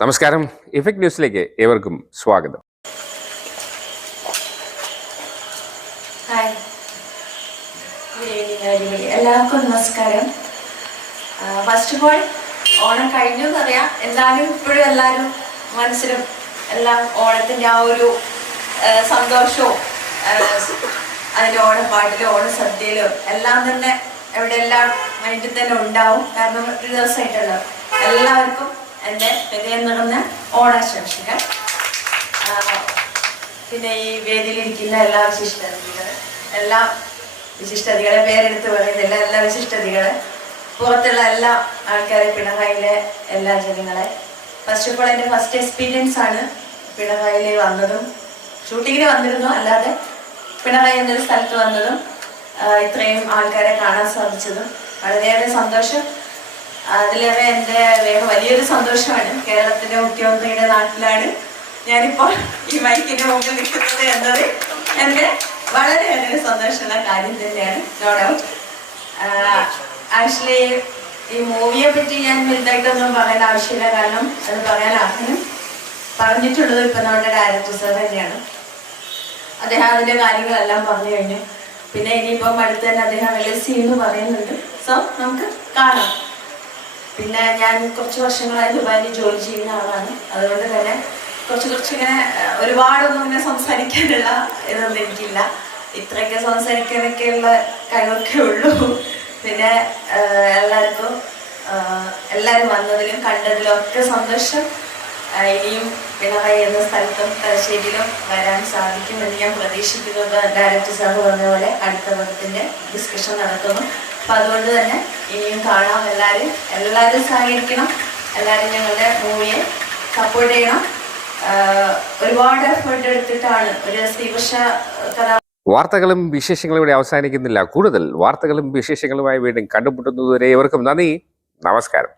നമസ്കാരം. ഇഫക്ട് ന്യൂസിലേക്ക് ഏവർക്കും സ്വാഗതം. എല്ലാവർക്കും നമസ്കാരം. ഫസ്റ്റ് ഓഫ് ഓൾ ഓണം കഴിഞ്ഞു എന്നറിയാം. എന്നാലും ഇപ്പോഴും എല്ലാവരും മനസ്സിലും എല്ലാം ഓണത്തിൻ്റെ ആ ഒരു സന്തോഷവും അതിൻ്റെ ഓണപ്പാട്ടിലും ഓണസദ്യയിലും എല്ലാം തന്നെ ഇവിടെ എല്ലാം മൈൻഡിൽ തന്നെ ഉണ്ടാവും. കാരണം ഒരു ദിവസമായിട്ടുള്ള എല്ലാവർക്കും എൻ്റെ ഹൃദയം നിറഞ്ഞ ഓണാശംസകൾ. പിന്നെ ഈ വേദിയിലിരിക്കുന്ന എല്ലാ വിശിഷ്ടതികളെ പേരെടുത്ത് പറയുന്നില്ല, എല്ലാ വിശിഷ്ടതികളെ, പുറത്തുള്ള എല്ലാ ആൾക്കാരെ, പിണറായിലെ എല്ലാ ജനങ്ങളെ. ഫസ്റ്റ് ഓഫ് ഓൾ എൻ്റെ ഫസ്റ്റ് എക്സ്പീരിയൻസ് ആണ് പിണറായിയിൽ വന്നതും, ഷൂട്ടിങ്ങിന് വന്നിരുന്നു, അല്ലാതെ പിണറായി എന്നൊരു സ്ഥലത്ത് വന്നതും ഇത്രയും ആൾക്കാരെ കാണാൻ സാധിച്ചതും വളരെയേറെ സന്തോഷം. അതിലേറെ എൻ്റെ വലിയൊരു സന്തോഷമാണ്. കേരളത്തിൻ്റെ മുഖ്യമന്ത്രിയുടെ നാട്ടിലാണ് ഞാനിപ്പോൾ ഈ മൈക്കിൻ്റെ മുമ്പിൽ നിൽക്കുന്നത് എന്നത് എൻ്റെ വളരെയേറെ സന്തോഷമുള്ള കാര്യം തന്നെയാണ്. No doubt. ആക്ച്വലി ഈ മൂവിയെ പറ്റി ഞാൻ വലുതായിട്ടൊന്നും പറയേണ്ട ആവശ്യമില്ല. കാരണം അത് പറയാൻ ആഗ്രഹം പറഞ്ഞിട്ടുള്ളത് ഇപ്പം നമ്മുടെ ഡയറക്ടർ സാർ തന്നെയാണ്. അദ്ദേഹം അതിൻ്റെ കാര്യങ്ങളെല്ലാം പറഞ്ഞു കഴിഞ്ഞു. പിന്നെ ഇനിയിപ്പം അടുത്ത് തന്നെ അദ്ദേഹം റിലീസ് ചെയ്യുമെന്ന് പറയുന്നുണ്ട്. സോ നമുക്ക് കാണാം. പിന്നെ ഞാൻ കുറച്ച് വർഷങ്ങളായി ദുബായിൽ ജോലി ചെയ്യുന്ന ആളാണ്. അതുകൊണ്ട് തന്നെ കുറച്ചിങ്ങനെ ഒരുപാടൊന്നും ഇങ്ങനെ സംസാരിക്കാനുള്ള ഇതൊന്നും എനിക്കില്ല. ഇത്രയൊക്കെ സംസാരിക്കാനൊക്കെയുള്ള കഴിവൊക്കെ ഉള്ളൂ. പിന്നെ എല്ലാവരും വന്നതിലും കണ്ടതിലും ഒക്കെ സന്തോഷം. ഇനിയും പിണറായി എന്ന സ്ഥലത്തും തലശ്ശേരിയിലും വരാൻ സാധിക്കുമെന്ന് ഞാൻ പ്രതീക്ഷിക്കുന്നത്. ഡയറക്ടർ സാർ പറഞ്ഞ പോലെ അടുത്ത പടത്തിൻ്റെ ഡിസ്കഷൻ നടക്കുന്നു. അപ്പം അതുകൊണ്ട് തന്നെ ഇനിയും കാണാം. എല്ലാവരും സഹകരിക്കണം. എല്ലാവരും ഞങ്ങളുടെ മൂവിയെ സപ്പോർട്ട് ചെയ്യണം. ഒരുപാട് എഫേർട്ട് എടുത്തിട്ടാണ് ഒരു സ്ത്രീപക്ഷ കഥ. വാർത്തകളും വിശേഷങ്ങളും ഇവിടെ അവസാനിക്കുന്നില്ല. കൂടുതൽ വാർത്തകളും വിശേഷങ്ങളുമായി വീണ്ടും കണ്ടുമുട്ടുന്നതുവരെ ഏവർക്കും നന്ദി. നമസ്കാരം.